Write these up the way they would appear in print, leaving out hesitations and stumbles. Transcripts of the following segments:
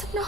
सपना।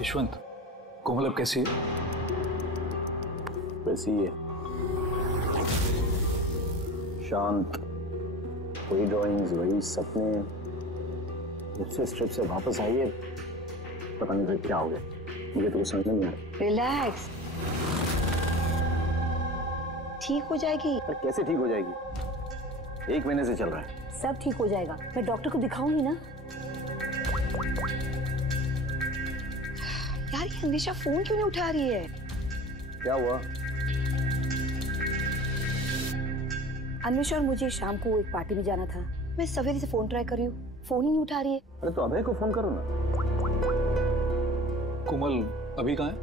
यशवंत, कोमल अब कैसी है? वैसी ही है, शांत, वही ड्राइंग्स, वही सपने। जब से इस ट्रिप से वापस आई है पता नहीं फिर क्या हो गया, मुझे तो कुछ समझ नहीं आ रहा। रिलैक्स, ठीक हो जाएगी। पर कैसे ठीक हो जाएगी? 1 महीने से चल रहा है। सब ठीक हो जाएगा, मैं डॉक्टर को दिखाऊंगी ना। यार ये अंदिशा फोन क्यों नहीं उठा रही है? क्या हुआ? अन्वेषा और मुझे शाम को एक पार्टी में जाना था। मैं सवेरे से फोन ट्राई कर रही हूँ, फोन ही नहीं उठा रही है। अरे तो अभय को फोन करो ना। कोमल अभी कहाँ है?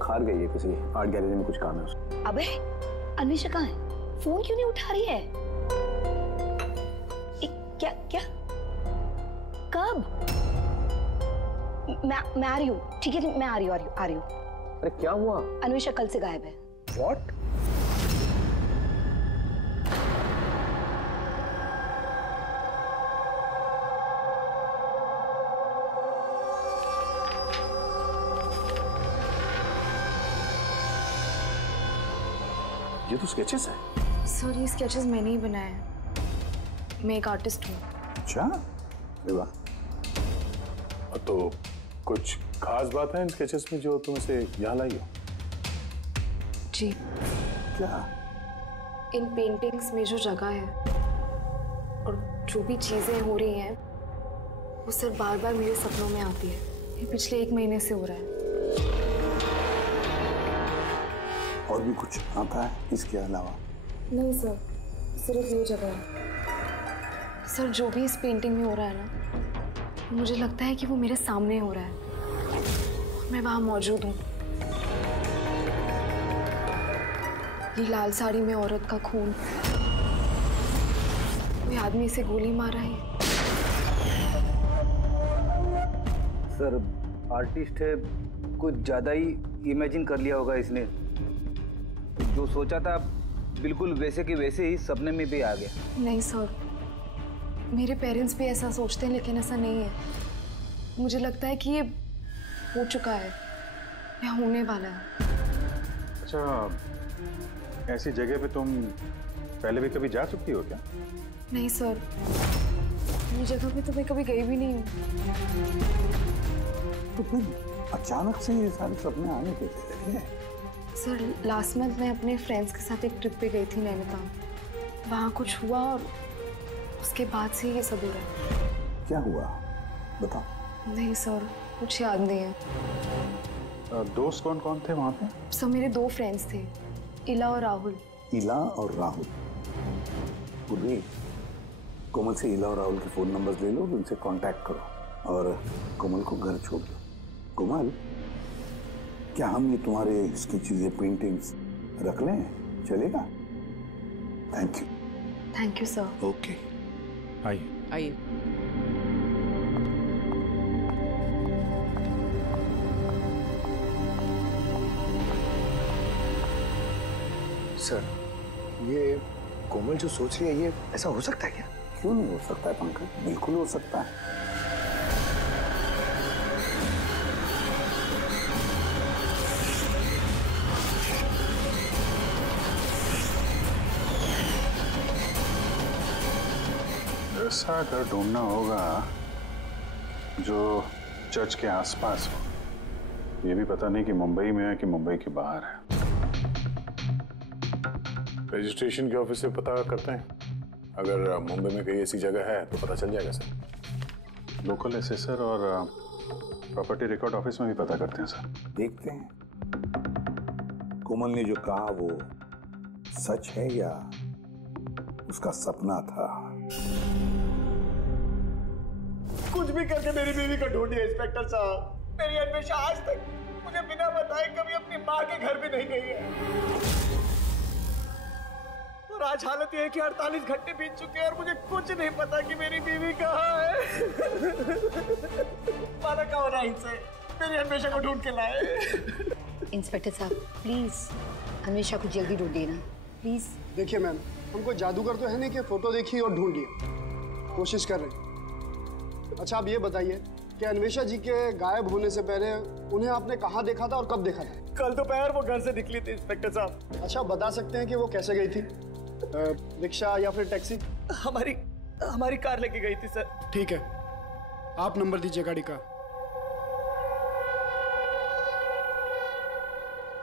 खार गई है, किसी आर्ट गैलरी में कुछ काम है उसको। अबे अन्वेषा कहाँ है? फोन क्यों नहीं उठा रही है? क्या क्या कब? मैं आ रही हूँ, ठीक है मैं आ रही हूँ। अरे क्या हुआ? अन्वेषा कल से गायब है। What? ये तो स्केचेस है। सर ये स्केचेस मैंने ही बनाए हैं, मैं एक आर्टिस्ट हूँ। अच्छा, अरे वाह। तो कुछ खास बात है इन स्केचेस में जो तुम इसे यहाँ लाई हो? जी, क्या? इन पेंटिंग्स में जो जगह है और जो भी चीजें हो रही हैं वो सर बार बार मेरे सपनों में आती है। ये पिछले 1 महीने से हो रहा है। और भी कुछ आता है इसके अलावा? नहीं सर, सिर्फ ये जगह है। सर जो भी इस पेंटिंग में हो रहा है ना, मुझे लगता है कि वो मेरे सामने हो रहा है, मैं वहां मौजूद हूँ। ये लाल साड़ी में औरत का खून, कोई आदमी इसे गोली मार रहा है। सर आर्टिस्ट है, कुछ ज्यादा ही इमेजिन कर लिया होगा इसने। जो सोचा था बिल्कुल वैसे के वैसे ही सपने में भी आ गया। नहीं सर, मेरे पेरेंट्स भी ऐसा सोचते हैं लेकिन ऐसा नहीं है। मुझे लगता है कि ये हो चुका है या होने वाला है। अच्छा, ऐसी जगह पे तुम पहले भी कभी जा चुकी हो क्या? नहीं सर, ये जगह पे तो मैं कभी गई भी नहीं हूँ। तो फिर अचानक से ये सारे सपने आने कैसे लगे? सर लास्ट मंथ मैं अपने फ्रेंड्स के साथ एक ट्रिप पे गई थी नैनीताल। वहाँ कुछ हुआ और उसके बाद से ये सब हो रहा है। क्या हुआ बताओ। नहीं सर, कुछ याद नहीं है। दोस्त कौन कौन थे वहाँ पे? सब मेरे 2 फ्रेंड्स थे, इला और राहुल। इला और राहुल? पूर्वी, कोमल से इला और राहुल के फोन नंबर्स ले लो, उनसे कांटेक्ट करो और कोमल को घर छोड़ दो। कोमल, क्या हम ये तुम्हारे इसकी चीजें, पेंटिंग्स रख लें? चलेगा? Thank you. Thank you sir. Okay, आइए। सर, ये कोमल जो सोच रही है, ये ऐसा हो सकता है क्या? क्यों नहीं हो सकता है पंकज, बिल्कुल हो सकता है। ऐसा घर ढूंढना होगा जो चर्च के आसपास हो। ये भी पता नहीं कि मुंबई में है कि मुंबई के बाहर है। रजिस्ट्रेशन के ऑफिस से पता करते हैं, अगर मुंबई में कहीं ऐसी जगह है तो पता चल जाएगा सर। लोकल एसेसर और प्रॉपर्टी रिकॉर्ड ऑफिस में भी पता करते हैं सर। देखते हैं कोमल ने जो कहा वो सच है या उसका सपना था। कुछ भी करके मेरी बीवी को ढूंढिए इंस्पेक्टर साहब। मेरी अन्वेषा आज तक मुझे बिना बताए कभी अपनी माँ के घर भी नहीं गई है। और आज हालत ये है कि 48 घंटे बीत चुके हैं और मुझे कुछ नहीं पता कि मेरी बीवी कहाँ है। माना कहाँ होना इनसे, मेरी अन्वेषा को ढूंढ के लाए। इंस्पेक्टर साहब प्लीज अन्वेषा को जल्दी ढूंढिए ना प्लीज। देखिए मैम, हमको जादूगर तो है नहीं कि फोटो देखी और ढूंढ लिया, कोशिश कर रहे हैं। अच्छा आप ये बताइए कि अन्वेषा जी के गायब होने से पहले उन्हें आपने कहाँ देखा था और कब देखा था? कल दोपहर वो घर से निकली थी इंस्पेक्टर साहब। अच्छा आप बता सकते हैं कि वो कैसे गई थी, रिक्शा या फिर टैक्सी? हमारी कार लेके गई थी सर। ठीक है, आप नंबर दीजिए गाड़ी का।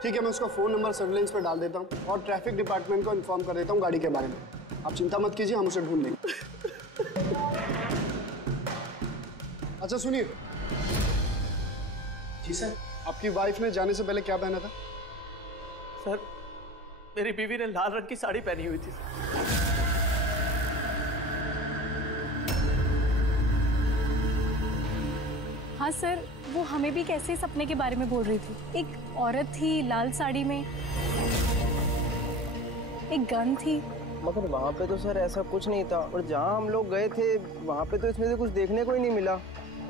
ठीक है, मैं उसका फोन नंबर सर्विलेंस पे डाल देता हूँ और ट्रैफिक डिपार्टमेंट को इन्फॉर्म कर देता हूँ गाड़ी के बारे में। आप चिंता मत कीजिए, हम उसे ढूंढ लेंगे। अच्छा सुनिए। जी सर। आपकी वाइफ ने जाने से पहले क्या पहना था? सर मेरी बीवी ने लाल रंग की साड़ी पहनी हुई थी। हाँ सर, वो हमें भी कैसे सपने के बारे में बोल रही थी। एक औरत थी लाल साड़ी में, एक गन थी। मगर वहाँ पे तो सर ऐसा कुछ नहीं था, और जहाँ हम लोग गए थे वहाँ पे तो इसमें से कुछ देखने को ही नहीं मिला।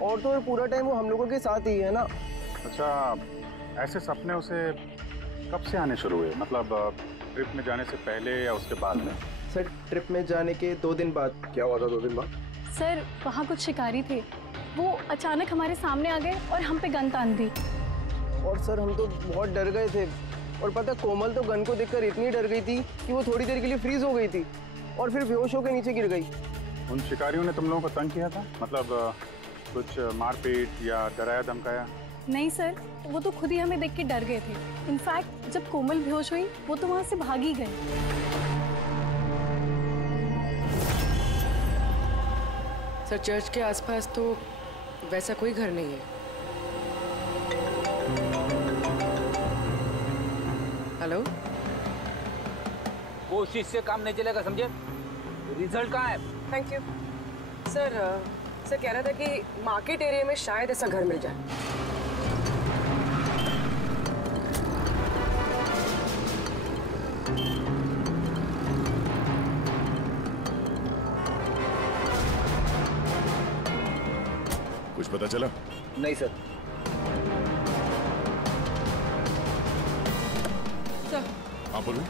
और तो पूरा टाइम वो हम लोगों के साथ ही है ना। अच्छा, ऐसे सपने उसे कब से आने शुरू हुए? मतलब ट्रिप में जाने से पहले या उसके बाद में? सर ट्रिप में जाने के 2 दिन बाद। क्या हुआ था 2 दिन बाद? सर वहाँ कुछ शिकारी थे, वो अचानक हमारे सामने आ गए और हम पे गन तान दी। और सर हम तो बहुत डर गए थे, और पता कोमल तो गन को देखकर इतनी डर गई थी कि वो थोड़ी देर के लिए फ्रीज हो गई थी और फिर बेहोश होकर नीचे गिर गई। उन शिकारियों ने तुम लोगों को तंग किया था? मतलब कुछ मारपीट या डराया धमकाया? नहीं सर, वो तो खुद ही हमें देख के डर गए थे। इनफैक्ट जब कोमल बेहोश हुई वो तो वहाँ से भाग ही गए। सर चर्च के आसपास तो वैसा कोई घर नहीं है। हेलो, कोशिश से काम नहीं चलेगा, समझे? रिजल्ट कहाँ है? Thank you sir. सर कह रहा था कि मार्केट एरिया में शायद ऐसा घर मिल जाए। कुछ पता चला? नहीं सर। सर। हाँ बोलो।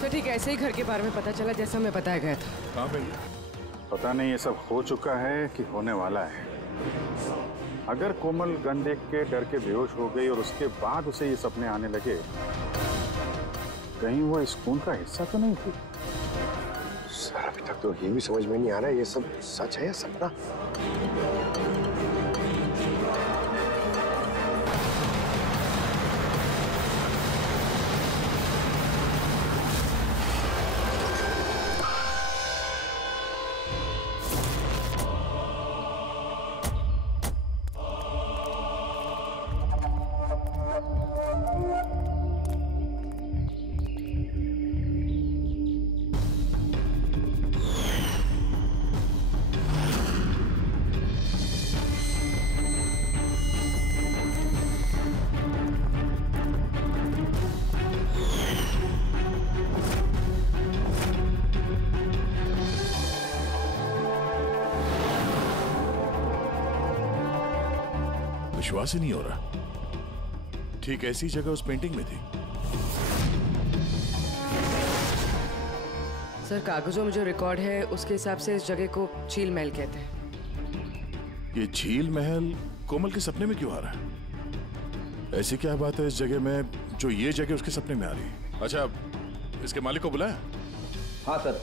सर ठीक ऐसे ही घर के बारे में पता चला जैसा हमें बताया गया था। कहाँ पे? पता नहीं ये सब हो चुका है कि होने वाला है। अगर कोमल गन देख के डर के बेहोश हो गई और उसके बाद उसे ये सपने आने लगे, कहीं वो इस खून का हिस्सा तो नहीं थी? सर अभी तक तो ये भी समझ में नहीं आ रहा है ये सब सच है या सपना। विश्वास ही नहीं हो रहा। ठीक ऐसी जगह उस पेंटिंग में थी। सर कागजों में जो रिकॉर्ड है उसके हिसाब से इस जगह को झील महल कहते हैं। ये झील महल कोमल के सपने में क्यों आ रहा है? ऐसी क्या बात है इस जगह में जो ये जगह उसके सपने में आ रही है? अच्छा, इसके मालिक को बुलाया? हाँ सर,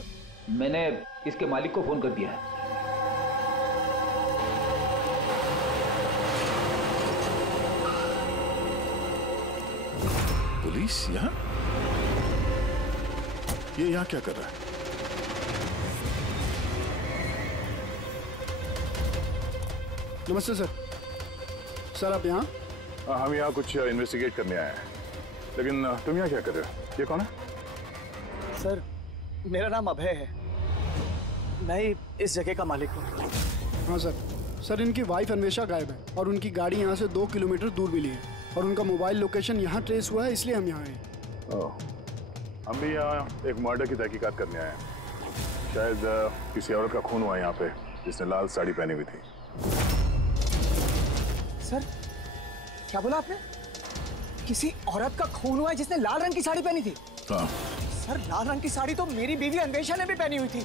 मैंने इसके मालिक को फोन कर दिया है। पुलिस यहाँ? ये यहाँ क्या कर रहा है? नमस्ते सर। सर आप यहाँ? हम यहाँ कुछ इन्वेस्टिगेट करने आए हैं, लेकिन तुम यहाँ क्या कर रहे हो? ये कौन है? सर मेरा नाम अभय है, मैं ही इस जगह का मालिक हूँ। हाँ सर। सर इनकी वाइफ अन्वेषा गायब है और उनकी गाड़ी यहाँ से 2 किलोमीटर दूर मिली है और उनका मोबाइल लोकेशन यहाँ ट्रेस हुआ है, इसलिए हम यहाँ आए। हम भी यहाँ एक मर्डर की तहकीकात करने आए हैं। शायद किसी औरत का खून हुआ यहाँ पे जिसने लाल साड़ी पहनी हुई थी। सर क्या बोला आपने? किसी औरत का खून हुआ है जिसने लाल रंग की साड़ी पहनी थी? हाँ। सर लाल रंग की साड़ी तो मेरी बीवी अन्वेषा ने भी पहनी हुई थी।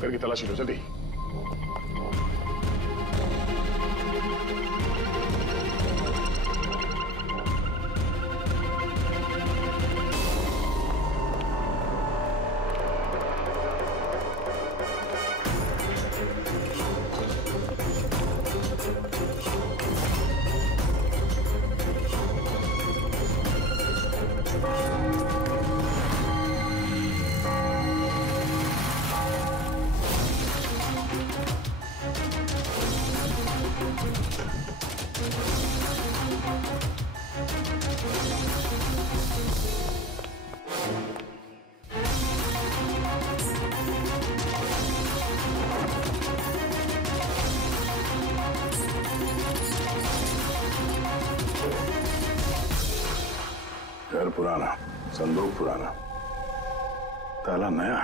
करके तलाशी लो जल्दी। घर पुराना, संदूक पुराना, ताला नया।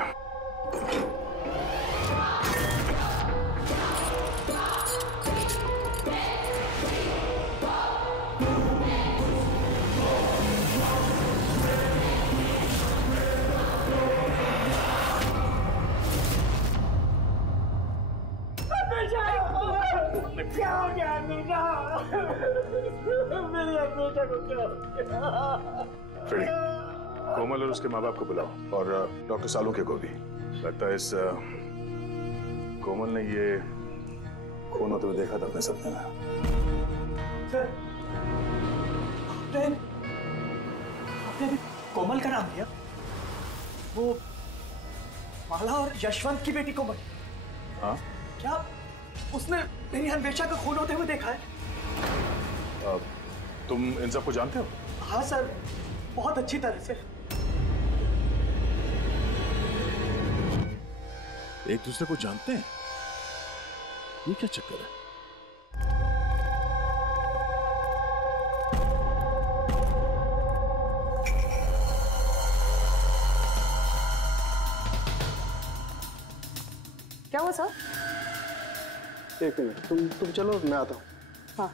क्या हो गया मेरी अन्वेषा को क्या हो गया? फ्रेडी, कोमल और उसके माँ बाप को बुलाओ और डॉक्टर सालुके को भी। लगता है इस कोमल ने ये खून होते हुए देखा था अपने सपने में। सर आपने अभी कोमल का नाम लिया? वो माला और यशवंत की बेटी कोमल? हाँ। क्या उसने मेरी अन्वेषा का खून होते हुए देखा है? तुम इन सबको जानते हो? हाँ सर, बहुत अच्छी तरह से। एक दूसरे को जानते हैं? ये क्या चक्कर है? क्या हुआ सर? एक मिनट, तुम चलो, मैं आता हूँ। हाँ।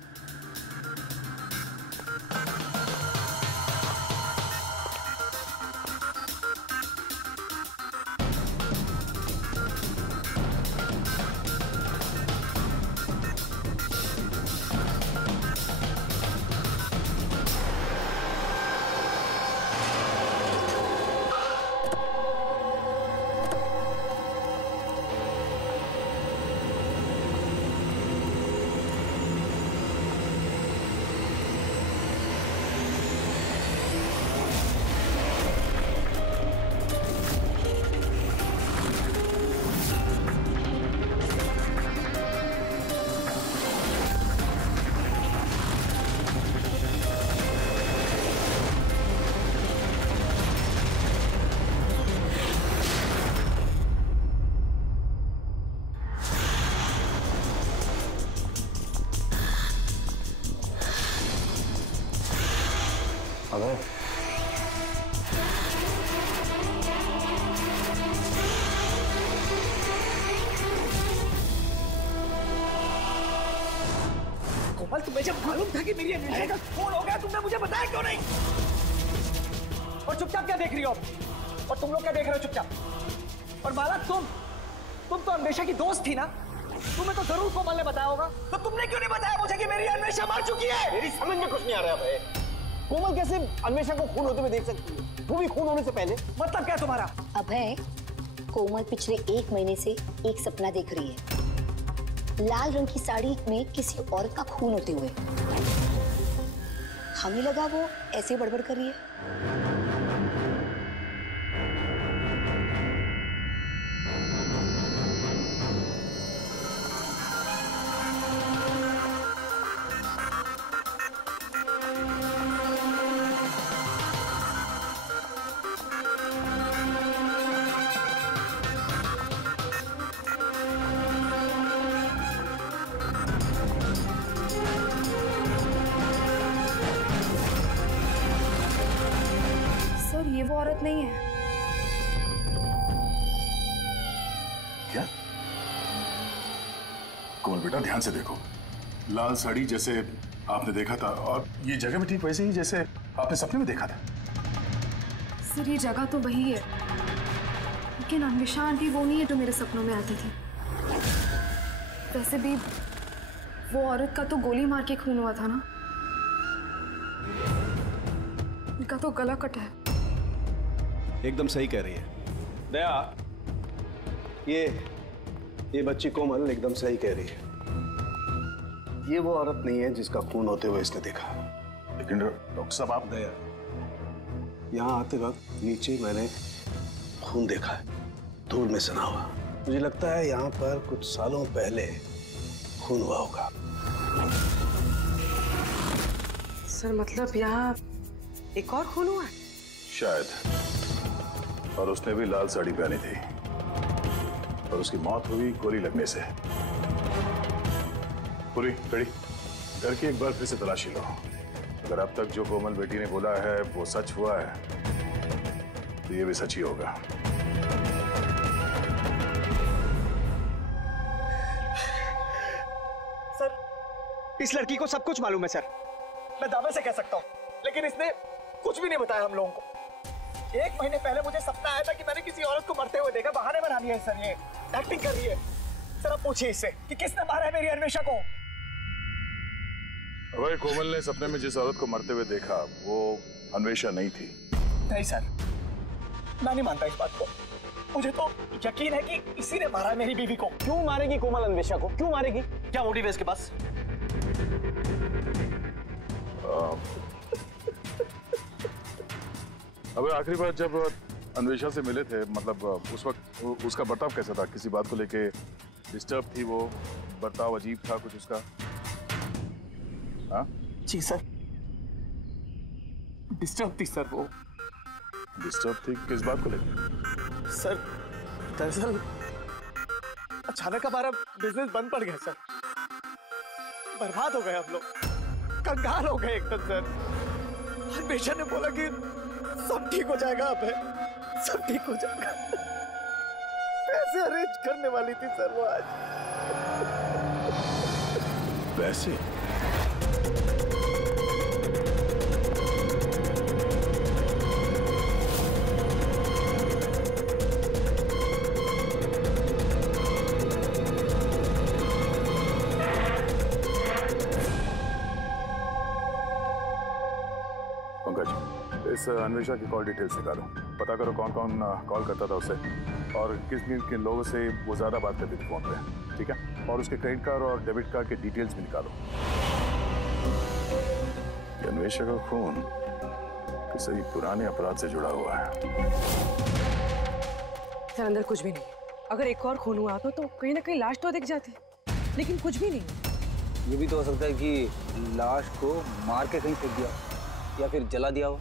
अबे कोमल, तुम्हें जब मालूम था कि मेरी अन्वेषा का खून हो गया, तुमने मुझे बताया क्यों नहीं? और चुपचाप क्या देख रही हो? और तुम लोग क्या देख रहे हो चुपचाप? और माला, तुम तो अन्वेषा की दोस्त थी ना? तुम्हें तो जरूर कोमल ने बताया होगा, तो तुमने क्यों नहीं बताया मुझे कि मेरी अन्वेषा मर चुकी है? मेरी समझ में कुछ नहीं आ रहा है। कोमल कैसे अन्वेषा को खून होते हुए देख सकती है, वो भी खून होने से पहले? मतलब क्या तुम्हारा? अभय, कोमल पिछले 1 महीने से एक सपना देख रही है। लाल रंग की साड़ी में किसी औरत का खून होते हुए। हमें लगा वो ऐसे बड़बड़ कर रही है। ये वो औरत नहीं है। क्या? कोमल बेटा ध्यान से देखो, लाल साड़ी जैसे आपने देखा था और ये जगह भी ठीक वैसे ही जैसे आपने सपने में देखा था। सर ये जगह तो वही है, लेकिन अन्वेषा आंटी वो नहीं है जो मेरे सपनों में आती थी। वैसे भी वो औरत का तो गोली मार के खून हुआ था ना, इनका तो गला कटा है। एकदम सही कह रही है दया, ये बच्ची कोमल एकदम सही कह रही है। ये वो औरत नहीं है जिसका खून होते हुए इसने देखा। लेकिन डॉक्टर साहब आप दया, यहाँ आते वक्त नीचे मैंने खून देखा है, धूल में सना हुआ। मुझे लगता है यहाँ पर कुछ सालों पहले खून हुआ होगा। सर मतलब यहाँ एक और खून हुआ है? शायद, और उसने भी लाल साड़ी पहनी थी और उसकी मौत हुई गोली लगने से। पूरी कड़ी घर की एक बार फिर से तलाशी लो। अगर अब तक जो कोमल बेटी ने बोला है वो सच हुआ है तो ये भी सच ही होगा। सर इस लड़की को सब कुछ मालूम है सर, मैं दावे से कह सकता हूँ, लेकिन इसने कुछ भी नहीं बताया हम लोगों को। 1 महीने पहले मुझे सपना आया था कि मैंने किसी औरत को मरते हुए देखा। बहाने बना दिया है सर, ये एक्टिंग कर रही है। सर अब पूछिए इससे कि किसने मारा है मेरी अन्वेषा को। अगर कोमल ने सपने में जिस औरत को मरते हुए देखा वो अन्वेषा नहीं थी। नहीं सर, मैं नहीं मानता इस बात को। मुझे तो यकीन है कि इसी ने मारा है मेरी बीवी को। क्यों मारेगी कोमल अन्वेषा को? क्यों मारेगी? क्या मोटिव है इसके पास? अबे आखिरी बार जब अन्वेषा से मिले थे, मतलब उस वक्त उसका बर्ताव कैसा था? किसी बात को लेके डिस्टर्ब थी वो? बर्ताव अजीब था कुछ उसका? हाँ? जी सर, डिस्टर्ब थी सर वो। डिस्टर्ब थी किस बात को लेके? सर दरअसल अचानक हमारा बिजनेस बंद पड़ गया सर, बर्बाद हो गए हम लोग, कंगाल हो गए एकदम सर। अन्वेषा ने बोला कि सब ठीक हो जाएगा, अब है सब ठीक हो जाएगा। पैसे अरेंज करने वाली थी सर वो आज। पैसे? इस अन्वेषा की कॉल डिटेल्स निकालो, पता करो कौन कौन कॉल करता था उसे और किस किन लोगों से वो ज्यादा बात करती थी फोन पे, ठीक है? और उसके क्रेडिट कार्ड और डेबिट कार्ड के डिटेल्स भी निकालो। अन्वेषा का खून किसी पुराने अपराध से जुड़ा हुआ है। सर अंदर कुछ भी नहीं है। अगर एक और खून हुआ तो कहीं ना कहीं लाश तो दिख जाती, लेकिन कुछ भी नहीं। ये भी तो हो सकता है कि लाश को मार के कहीं फेंक दिया या फिर जला दिया हो।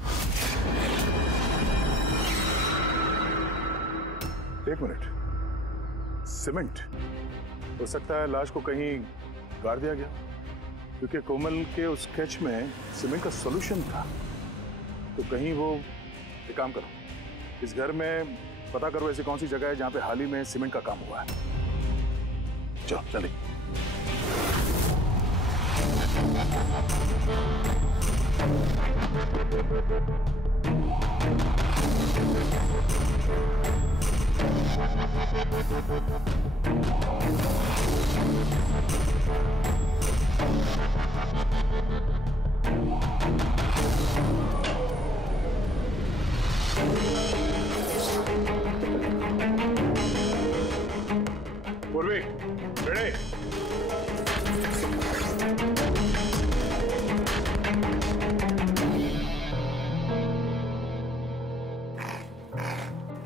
एक मिनट, सीमेंट? हो सकता है लाश को कहीं गाड़ दिया गया, क्योंकि कोमल के उस स्केच में सीमेंट का सॉल्यूशन था। तो कहीं वो एक काम करो, इस घर में पता करो ऐसी कौन सी जगह है जहां पे हाल ही में सीमेंट का काम हुआ है। चलो चलिए। पूर्वी, रेडी?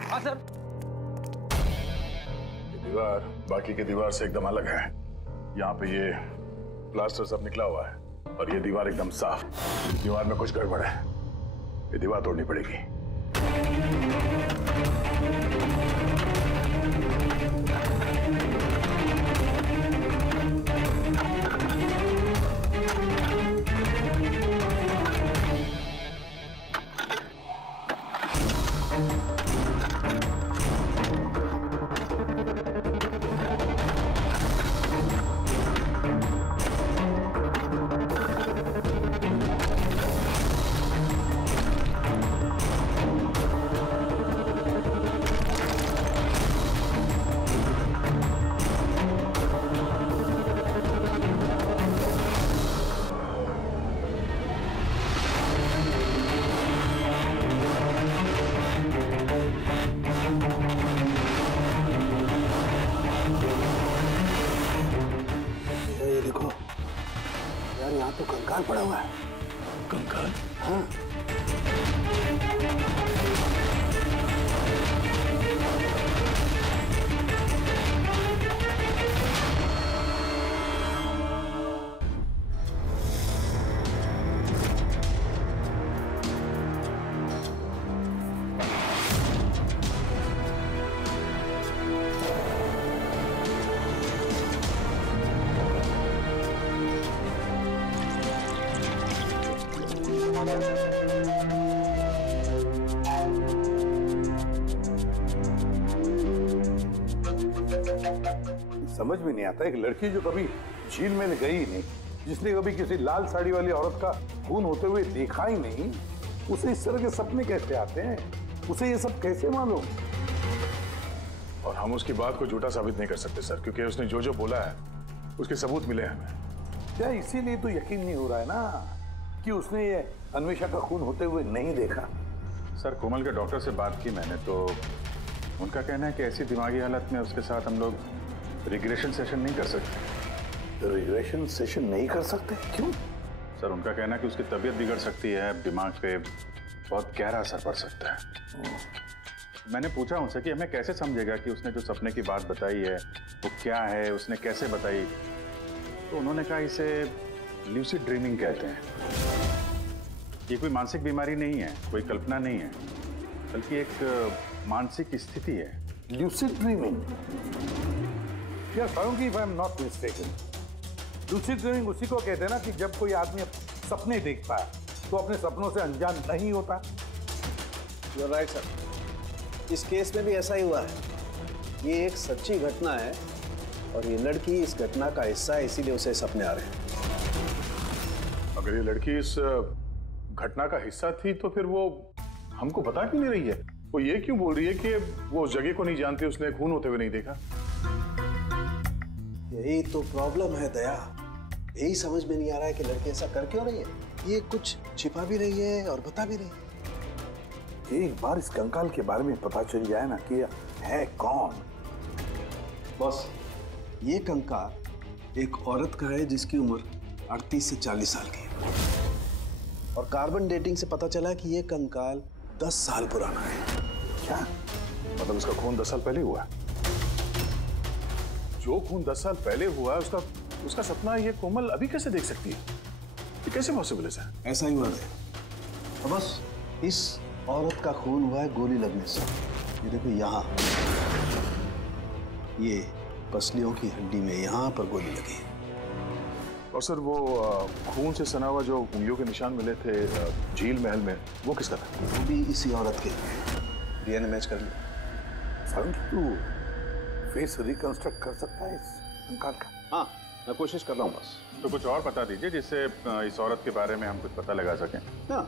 हाँ सर। ये दीवार बाकी की दीवार से एकदम अलग है। यहाँ पे ये प्लास्टर सब निकला हुआ है और ये दीवार एकदम साफ। दीवार में कुछ गड़बड़ है, ये दीवार तोड़नी पड़ेगी। तो कंकाल पड़ा हुआ है। कंकाल? हाँ। समझ में नहीं आता, एक लड़की जो कभी झील में गई ही नहीं, जिसने कभी किसी लाल साड़ी वाली औरत का खून होते हुए देखा ही नहीं, उसे इस तरह के सपने कैसे आते हैं? उसे ये सब कैसे मालूम? और हम उसकी बात को झूठा साबित नहीं कर सकते सर, क्योंकि उसने जो जो बोला है उसके सबूत मिले हमें। क्या इसीलिए तो यकीन नहीं हो रहा है ना कि उसने ये अन्वेषा का खून होते हुए नहीं देखा? सर कोमल के डॉक्टर से बात की मैंने, तो उनका कहना है कि ऐसी दिमागी हालत में उसके साथ हम लोग रिग्रेशन सेशन नहीं कर सकते। रिग्रेशन सेशन नहीं कर सकते? क्यों? सर उनका कहना है कि उसकी तबीयत बिगड़ सकती है, दिमाग पे बहुत गहरा असर पड़ सकता है। मैंने पूछा उनसे कि हमें कैसे समझेगा कि उसने जो सपने की बात बताई है वो क्या है, उसने कैसे बताई, तो उन्होंने कहा इसे ल्यूसिड ड्रीमिंग कहते हैं। ये कोई मानसिक बीमारी नहीं है, कोई कल्पना नहीं है, बल्कि एक मानसिक स्थिति है। Lucid dreaming? यार सारंगी, if I am not mistaken, lucid dreaming उसी को कहते हैं ना कि जब कोई आदमी सपने देखता है तो अपने सपनों से अनजान नहीं होता। You're right, sir. इस केस में भी ऐसा ही हुआ है। ये एक सच्ची घटना है और ये लड़की इस घटना का हिस्सा है, इसीलिए उसे सपने आ रहे हैं। अगर ये लड़की इस घटना का हिस्सा थी तो फिर वो हमको बता क्यों नहीं रही है? वो ये क्यों बोल रही है कि वो उस जगह को नहीं जानती, उसने खून होते हुए नहीं देखा? यही तो प्रॉब्लम है दया, यही समझ में नहीं आ रहा है कि लड़की ऐसा कर क्यों रही है। ये कुछ छिपा भी रही है और बता भी रही है। एक बार इस कंकाल के बारे में पता चल जाए ना कि है कौन। बॉस, ये कंकाल एक औरत का है जिसकी उम्र 38 से 40 साल की है और कार्बन डेटिंग से पता चला कि ये कंकाल 10 साल पुराना है। क्या मतलब उसका खून 10 साल पहले हुआ? जो खून 10 साल पहले हुआ है उसका सपना ये कोमल अभी कैसे देख सकती है? ये कैसे पॉसिबल है सर? ऐसा ही हुआ है। तो बस इस औरत का खून हुआ है गोली लगने से। ये देखो यहाँ, ये पसलियों की हड्डी में यहाँ पर गोली लगी। और सर वो खून से सना हुआ जो उंगलियों के निशान मिले थे झील महल में, वो किसका था? वो भी इसी औरत के। डीएनए मैच कर लिया। सर तू फेस रिकंस्ट्रक्ट कर सकता है इस कंकाल का? हाँ, मैं कोशिश कर रहा हूँ बस। तो कुछ और बता दीजिए जिससे इस औरत के बारे में हम कुछ पता लगा सकें। हाँ,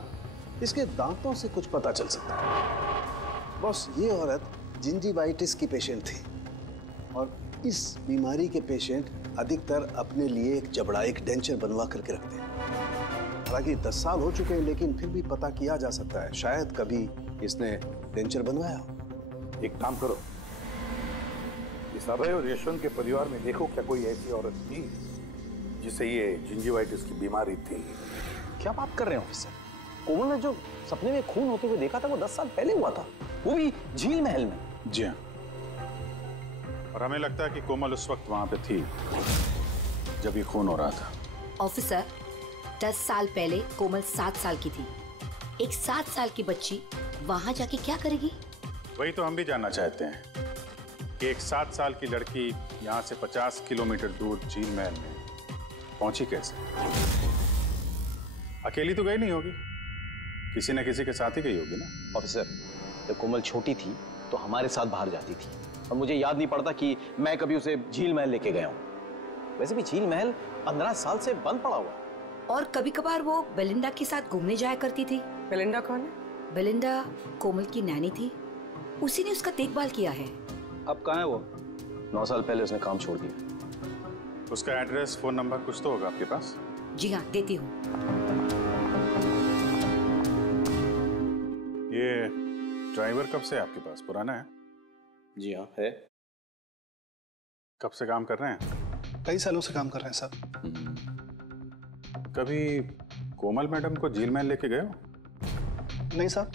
इसके दांतों से कुछ पता चल सकता है। बॉस, ये औरत जिंजीवाइटिस की पेशेंट थी और इस बीमारी के पेशेंट अधिकतर अपने लिए एक जबड़ा, एक डेंचर बनवा करके रखते हैं। हालांकि 10 साल हो चुके हैं लेकिन फिर भी पता किया जा सकता है, शायद कभी इसने डेंचर बनवाया हो। एक काम करो, इस इस अभय और यशवंत के परिवार में देखो क्या कोई ऐसी औरत थी जिसे ये जिंजीवाइटिस की बीमारी थी? क्या बात कर रहे हैं ऑफिसर? कोमल ने जो सपने में खून होते हुए देखा था वो 10 साल पहले हुआ था, वो भी झील महल में। जी हाँ, और हमें लगता है कि कोमल उस वक्त वहां पे थी जब ये खून हो रहा था। ऑफिसर, 10 साल पहले कोमल 7 साल की थी। एक 7 साल की बच्ची वहां जाके क्या करेगी? वही तो हम भी जानना चाहते हैं कि एक 7 साल की लड़की यहाँ से 50 किलोमीटर दूर झील महल में पहुंची कैसे? अकेली तो गई नहीं होगी, किसी न किसी के साथ ही गई होगी ना। ऑफिसर, जब कोमल छोटी थी तो हमारे साथ बाहर जाती थी और मुझे याद नहीं पड़ता कि मैं कभी उसे झील महल लेके गया हूँ। वैसे भी झील महल 15 साल से बंद पड़ा हुआ। और कभी कभार वो बेलिंडा के साथ घूमने जाया करती थी। बेलिंडा कौन है? बेलिंडा कोमल की नैनी थी, उसी ने उसका देखभाल किया है। अब कहाँ है वो? 9 साल पहले उसने काम छोड़ दिया। उसका एड्रेस, फोन नंबर कुछ तो होगा आपके पास? जी हाँ, देती हूँ। ये ड्राइवर कब से आपके पास? पुराना है? जी हाँ, है। कब से काम कर रहे हैं? कई सालों से काम कर रहे हैं सर। कभी कोमल मैडम को झील महल लेके गए हो? नहीं सर।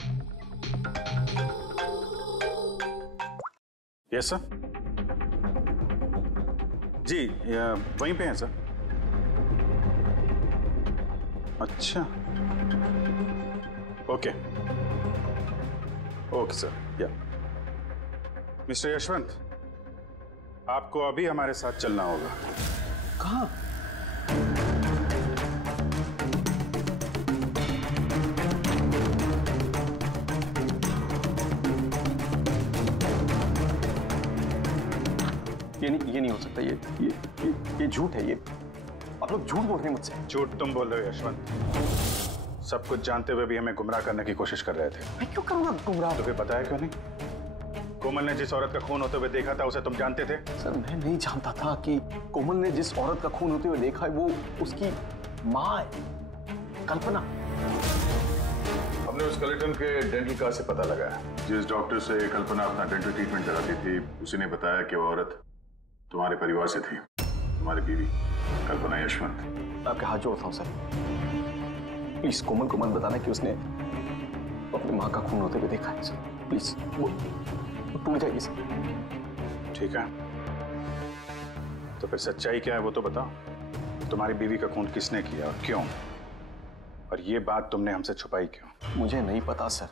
Yes sir. जी, वहीं पे हैं सर। अच्छा, ओके ओके सर। या मिस्टर यशवंत, आपको अभी हमारे साथ चलना होगा। कहाँ? ये नहीं हो सकता। ये झूठ है। ये आप लोग झूठ बोल रहे हैं मुझसे। झूठ तुम बोल रहे हो यशवंत। सब कुछ जानते हुए भी हमें गुमराह करने की कोशिश कर रहे थे। मैं क्यों करूंगा गुमराह? तुम्हें पता है क्यों नहीं? कोमल ने जिस औरत का खून होते हुए देखा था उसे तुम जानते थे? सर, मैं नहीं जानता था कि कोमल ने जिस औरत का खून होते हुए देखा है वो उसकी माँ है, कल्पना। हमने उस कलेक्टर के डेंटल कार्ड से पता लगाया। जिस डॉक्टर से कल्पना अपना डेंटल ट्रीटमेंट कराती थी उसी ने बताया कि वो औरत तुम्हारे परिवार से थी, तुम्हारी बीवी कल्पना यशवंत। मैं आपके हाथ जोड़ता हूँ सर, प्लीज कोमल को मत बताना कि उसने अपनी माँ का खून होते हुए देखा है सर। प्लीज, वो टूट जाएगी सर। ठीक है, तो फिर सच्चाई क्या है वो तो बताओ। तुम्हारी बीवी का खून किसने किया और क्यों? और ये बात तुमने हमसे छुपाई क्यों? मुझे नहीं पता सर।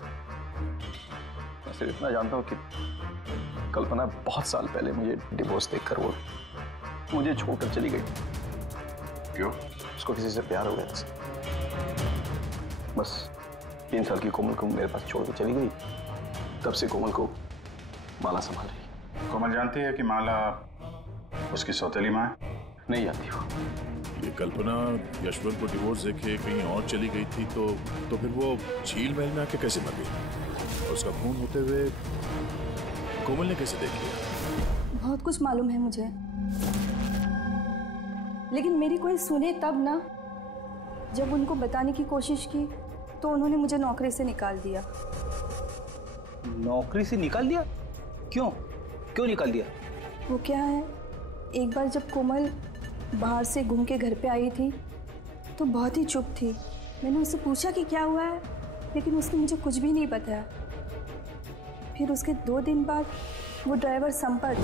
मैं सिर्फ इतना जानता हूँ कि कल्पना बहुत साल पहले मुझे डिवोर्स देकर वो मुझे छोड़कर चली गई। क्यों? उसको किसी से प्यार हो गया था सर। बस 3 साल की कोमल को मेरे पास छोड़ के चली गई। तब से कोमल को माला संभाल रही। कोमल जानती है कि माला उसकी सौतेली माँ है? नहीं जानती वो। ये कल्पना यशवंत को डिवोर्स देके कहीं और चली गई थी तो फिर वो झील महल में आके कैसे मर गई? और उसका खून होते हुए कोमल ने कैसे देख लिया? बहुत कुछ मालूम है मुझे, लेकिन मेरी कोई सुने तब ना। जब उनको बताने की कोशिश की तो उन्होंने मुझे नौकरी से निकाल दिया। नौकरी से निकाल दिया? क्यों? क्यों निकाल दिया? वो क्या है, एक बार जब कोमल बाहर से घूम के घर पे आई थी तो बहुत ही चुप थी। मैंने उससे पूछा कि क्या हुआ है, लेकिन उसने मुझे कुछ भी नहीं बताया। फिर उसके 2 दिन बाद वो ड्राइवर संपत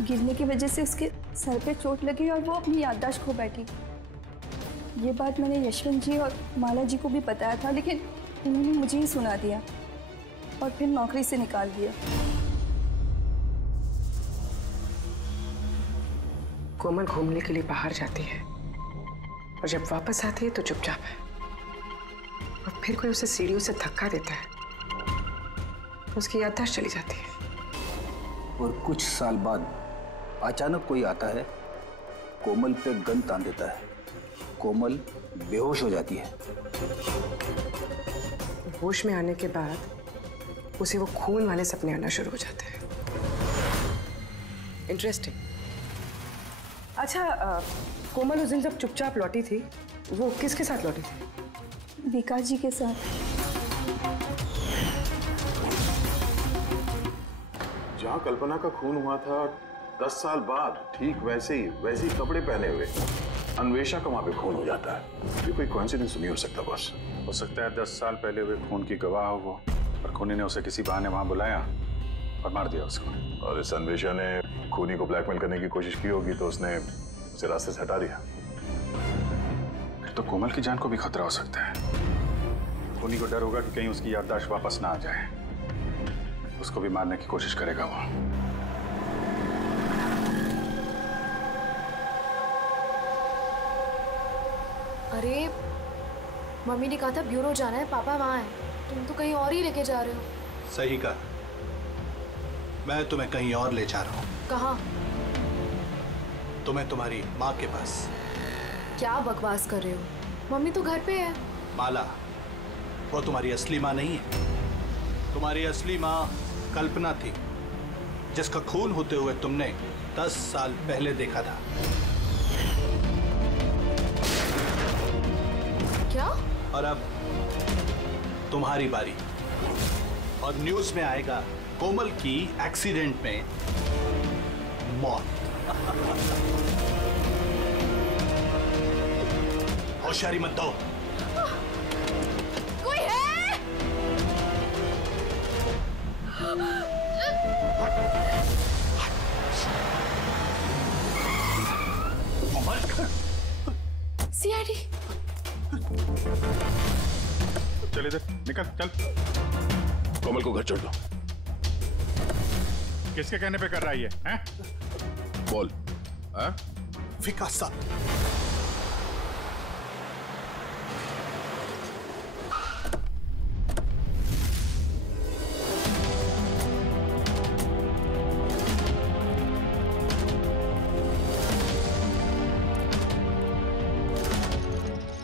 गिरने की वजह से उसके सर पे चोट लगी और वो अपनी याददाश्त खो बैठी। ये बात मैंने यशवंत जी और माला जी को भी बताया था, लेकिन उन्होंने मुझे ही सुना दिया और फिर नौकरी से निकाल दिया। कोमल घूमने के लिए बाहर जाती है और जब वापस आती है तो चुपचाप है, और फिर कोई उसे सीढ़ियों से धक्का देता है, उसकी याददाश्त चली जाती है। और कुछ साल बाद अचानक कोई आता है, कोमल पे गन तान देता है, कोमल बेहोश हो जाती है। होश में आने के बाद उसे वो खून वाले सपने आना शुरू हो जाते हैं। इंटरेस्टिंग। अच्छा, कोमल उस दिन जब चुपचाप लौटी थी, वो किसके साथ लौटी थी? विकास जी के साथ। जहाँ कल्पना का खून हुआ था 10 साल बाद, ठीक वैसे ही कपड़े पहने हुए अन्वेषा का वहां पे खून हो जाता है। ये कोई कोइंसिडेंस नहीं हो सकता बॉस। हो सकता है 10 साल पहले हुए खून की गवाह हो वो, और खूनी ने उसे किसी बहाने वहां बुलाया और मार दिया उसको। और इस अन्वेषा ने खूनी को ब्लैकमेल करने की कोशिश की होगी, तो उसने उसे रास्ते से हटा दिया। फिर तो कोमल की जान को भी खतरा हो सकता है। खूनी को डर होगा कि कहीं उसकी याददाश्त वापस ना आ जाए, उसको भी मारने की कोशिश करेगा वो। अरे मम्मी ने कहा था ब्यूरो जाना है, पापा वहाँ है, तुम तो कहीं और ही लेके जा रहे हो। सही कहा, मैं तुम्हें कहीं और ले जा रहा हूँ। कहाँ? तुम्हें तुम्हारी माँ के पास। क्या बकवास कर रहे हो? मम्मी तो घर पे है। माला, वो तुम्हारी असली माँ नहीं है। तुम्हारी असली माँ कल्पना थी, जिसका खून होते हुए तुमने 10 साल पहले देखा था। क्या? और अब तुम्हारी बारी, और न्यूज़ में आएगा कोमल की एक्सीडेंट में मौत। होशियारी मत दो। कोई है? सीआईडी। चल इधर निकल, चल। कोमल को घर छोड़ दो। किसके कहने पे कर रहा है ये? हैं? बोल। हाँ? विकास साहब,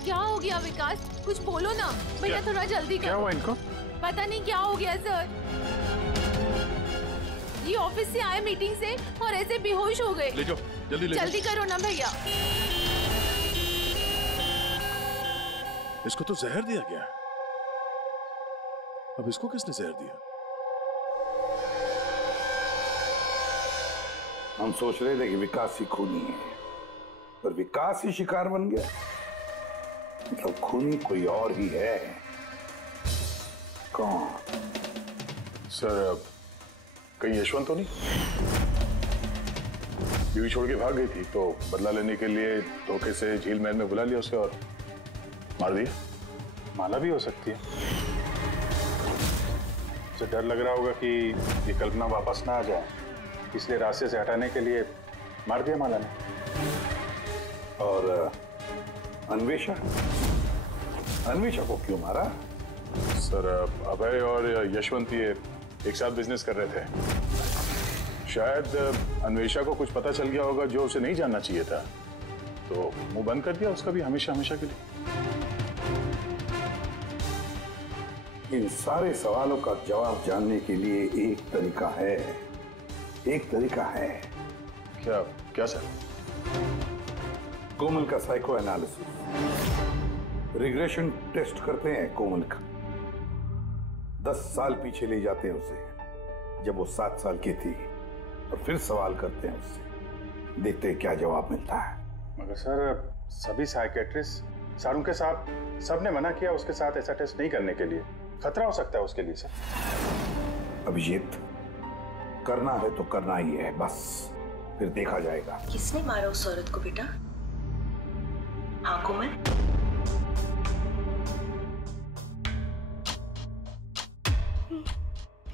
क्या हो गया विकास? कुछ बोलो ना भैया, थोड़ा जल्दी करो। क्या हुआ इनको? पता नहीं क्या हो गया सर, ये ऑफिस से आए मीटिंग से और ऐसे बेहोश हो गए। ले जाओ, जल्दी ले जाओ। जल्दी करो ना भैया। इसको तो जहर दिया गया। अब इसको किसने जहर दिया? हम सोच रहे थे कि विकास ही खूनी है, पर विकास ही शिकार बन गया। मतलब खूनी कोई और ही है। कौन? सर, कहीं यशवंत तो नहीं? बीवी छोड़ के भाग गई थी, तो बदला लेने के लिए धोखे से झील महल में बुला लिया उसे और मार दिया। माला भी हो सकती है। उसे डर लग रहा होगा कि ये कल्पना वापस ना आ जाए, इसलिए रास्ते से हटाने के लिए मार दिया माला ने। और अन्वेषा को क्यों मारा? सर, अभय और यशवंत ये एक साथ बिजनेस कर रहे थे। शायद अन्वेषा को कुछ पता चल गया होगा जो उसे नहीं जानना चाहिए था, तो मुंह बंद कर दिया उसका भी हमेशा हमेशा के लिए। इन सारे सवालों का जवाब जानने के लिए एक तरीका है। क्या? क्या सर? कोमल का साइको एनालिसिस, रिग्रेशन टेस्ट करते हैं कोमल का। 10 साल पीछे ले जाते हैं उसे, जब वो 7 साल की थी, और फिर सवाल करते हैं उससे, देखते हैं क्या जवाब मिलता है। मगर सर, सभी साइकेट्रिस्ट सर उनके साथ सबने मना किया उसके साथ ऐसा टेस्ट नहीं करने के लिए। खतरा हो सकता है उसके लिए सर। अभिजीत, करना है तो करना ही है, बस फिर देखा जाएगा। किसने मारा उस औरत को बेटा? हाँ कोमल?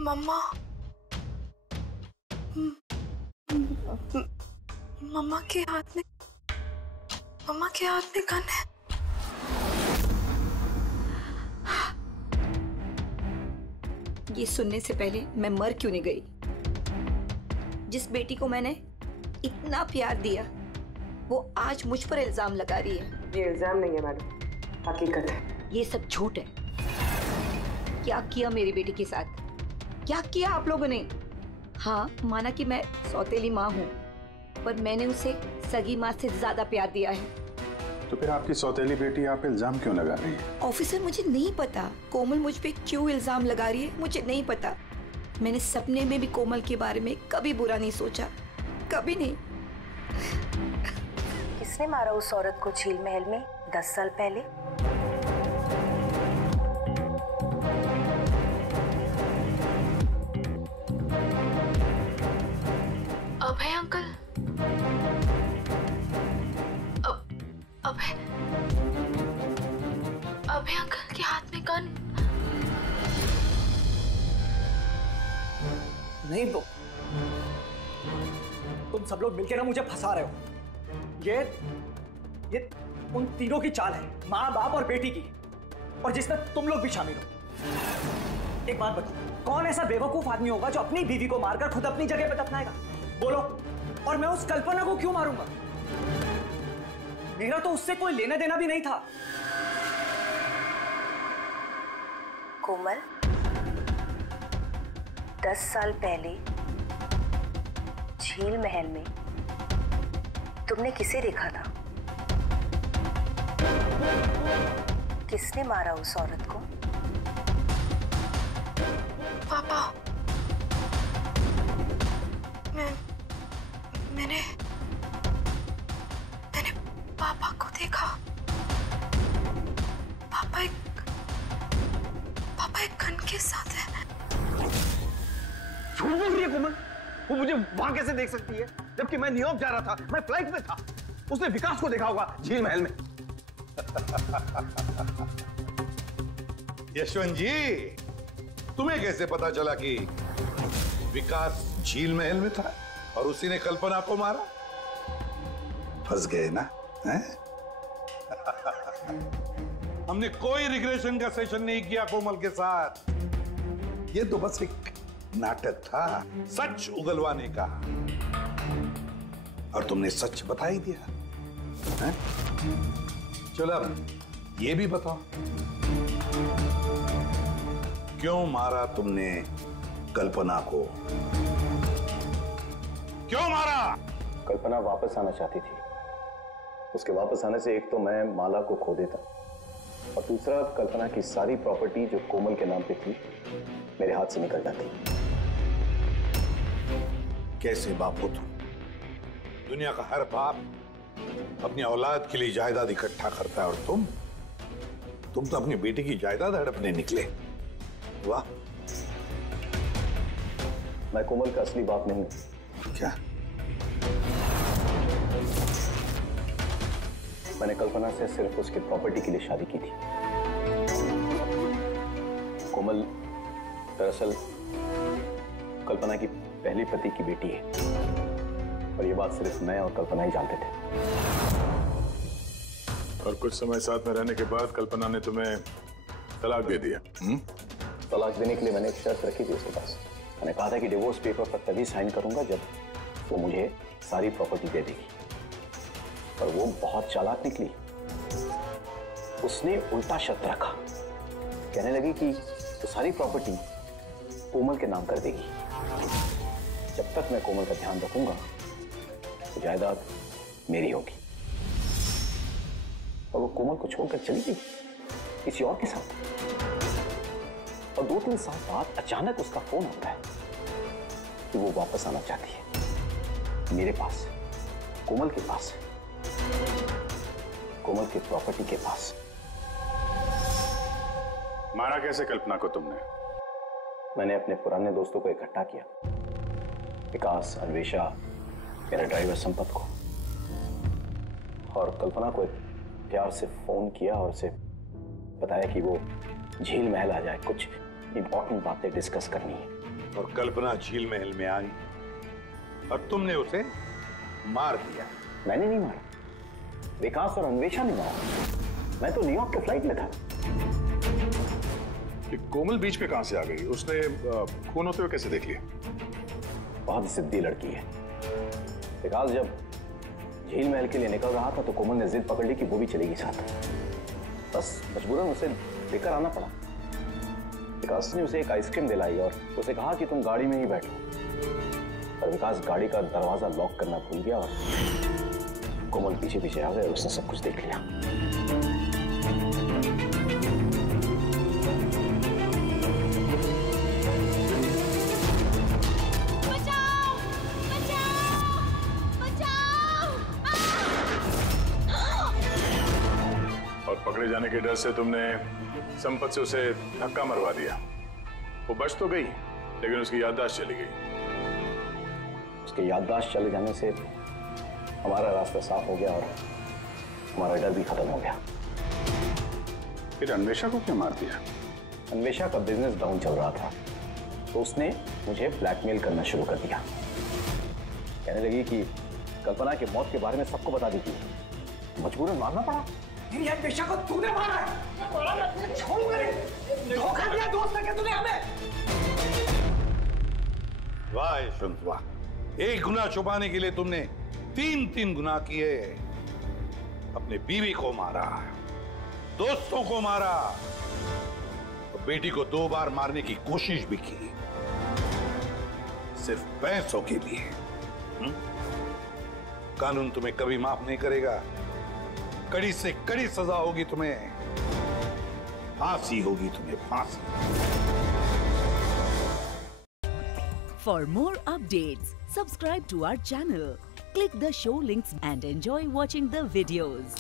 मम्मा, मम्मा के हाथ में गन है। ये सुनने से पहले मैं मर क्यों नहीं गई? जिस बेटी को मैंने इतना प्यार दिया, वो आज मुझ पर इल्जाम लगा रही है। ये इल्जाम नहीं है मैडम, हकीकत है। ये सब झूठ है। क्या किया मेरी बेटी के साथ? क्या किया आप लोगों ने? हाँ, माना कि मैं सौतेली माँ हूँ, पर मैंने उसे सगी माँ से ज्यादा प्यार दिया है। तो फिर आपकी सौतेली बेटी आप इल्जाम क्यों लगा रही है? ऑफिसर, मुझे नहीं पता कोमल मुझ पे क्यों इल्जाम लगा रही है, मुझे नहीं पता। मैंने सपने में भी कोमल के बारे में कभी बुरा नहीं सोचा, कभी नहीं। किसने मारा उस औरत को झील महल में 10 साल पहले? अभय अंकल, अभय अंकल के हाथ में गन। नहीं तो तुम सब लोग मिलकर ना मुझे फंसा रहे हो। ये उन तीनों की चाल है, माँ, बाप और बेटी की, और जिसमें तुम लोग भी शामिल हो। एक बात बताओ, कौन ऐसा बेवकूफ आदमी होगा जो अपनी बीवी को मारकर खुद अपनी जगह पे दफनाएगा? बोलो। और मैं उस कल्पना को क्यों मारूंगा? मेरा तो उससे कोई लेना देना भी नहीं था। कोमल, 10 साल पहले झील महल में तुमने किसे देखा था? किसने मारा उस औरत को? पापा, मैंने पापा को देखा। पापा एक गन के साथ है। झूठ बोल रही है कोमल। वो मुझे वहां कैसे देख सकती है, जबकि मैं न्यूयॉर्क जा रहा था, मैं फ्लाइट में था। उसने विकास को देखा होगा झील महल में। यशवंत जी, तुम्हें कैसे पता चला कि विकास झील महल में था और उसी ने कल्पना को मारा? फंस गए ना? हमने कोई रिग्रेशन का सेशन नहीं किया कोमल के साथ। ये तो बस एक नाटक था सच उगलवाने का, और तुमने सच बता ही दिया है? चलो अब ये भी बताओ, क्यों मारा तुमने कल्पना को? क्यों मारा? कल्पना वापस आना चाहती थी। उसके वापस आने से एक तो मैं माला को खो देता, और दूसरा कल्पना की सारी प्रॉपर्टी जो कोमल के नाम पे थी मेरे हाथ से निकल जाती। कैसे बाप हो तुम? दुनिया का हर बाप अपनी औलाद के लिए जायदाद इकट्ठा करता है, और तुम तो अपनी बेटी की जायदाद हड़पने निकले। वाह। मैं कोमल का असली बाप नहीं हूं। क्या? मैंने कल्पना से सिर्फ उसकी प्रॉपर्टी के लिए शादी की थी। कोमल दरअसल कल्पना की पहली पति की बेटी है, और ये बात सिर्फ मैं और कल्पना ही जानते थे। और कुछ समय साथ में रहने के बाद कल्पना ने तुम्हें तलाक दे दिया? तलाक देने के लिए मैंने एक शर्त रखी थी उसके पास। मैंने कहा था कि डिवोर्स पेपर पर तभी साइन करूंगा जब वो मुझे सारी प्रॉपर्टी दे देगी। पर वो बहुत चालाक निकली। उसने उल्टा शर्त रखा, कहने लगी कि तो सारी प्रॉपर्टी कोमल के नाम कर देगी। जब तक मैं कोमल का ध्यान रखूंगा तो जायदाद मेरी होगी। और वो कोमल को छोड़कर चली गई किसी और के साथ। और 2-3 साल बाद अचानक उसका फोन आता है कि वो वापस आना चाहती है मेरे पास, कोमल के पास, कोमल की प्रॉपर्टी के पास। मारा कैसे कल्पना को तुमने? मैंने अपने पुराने दोस्तों को इकट्ठा किया, विकास, अन्वेषा, मेरा ड्राइवर संपत को, और कल्पना को प्यार से फोन किया और उसे बताया कि वो झील महल आ जाए, कुछ इंपॉर्टेंट बातें डिस्कस करनी है। और कल्पना झील महल में आई और तुमने उसे मार दिया? मैंने नहीं मारा, विकास और अन्वेषा ने मारा। मैं तो न्यूयॉर्क के फ्लाइट में था। कोमल बीच पे कहां से आ गई? उसने खून होते हुए कैसे देख लिया? बहुत जिद्दी लड़की है। विकास जब झील महल के लिए निकल रहा था तो कोमल ने जिद पकड़ ली कि वो भी चलेगी साथ। बस मजबूरन उसे लेकर आना पड़ा। विकास ने उसे एक आइसक्रीम दिलाई और उसे कहा कि तुम गाड़ी में ही बैठो। पर विकास गाड़ी का दरवाजा लॉक करना भूल गया और कोमल पीछे पीछे आ गए और उसने सब कुछ देख लिया। बचाओ! बचाओ! बचाओ! और पकड़े जाने के डर से तुमने संपत से उसे धक्का मरवा दिया। वो बच तो गई, लेकिन उसकी याददाश्त चली गई। उसकी याददाश्त चले जाने से हमारा रास्ता साफ हो गया और हमारा डर भी खत्म हो गया। फिर अन्वेषा को क्यों मार दिया? अन्वेषा का बिजनेस डाउन चल रहा था, तो उसने मुझे ब्लैकमेल करना शुरू कर दिया। कहने लगी कि कल्पना की मौत के बारे में सबको बता दी थी। मजबूरन मारना पड़ा। मेरी अन्वेषा को तूने मारा है। छोड़ूंगा नहीं। धोखा दिया दोस्त ने तूने हमें। वाह यशवंत वाह, एक गुनाह छुपाने के लिए तुमने तीन गुनाह किए। अपने बीवी को मारा, दोस्तों को मारा, और बेटी को 2 बार मारने की कोशिश भी की, सिर्फ पैसों के लिए। कानून तुम्हें कभी माफ नहीं करेगा। कड़ी से कड़ी सजा होगी तुम्हें, फांसी होगी तुम्हें, फांसी। For more updates, subscribe to our channel, click the show links and enjoy watching the videos.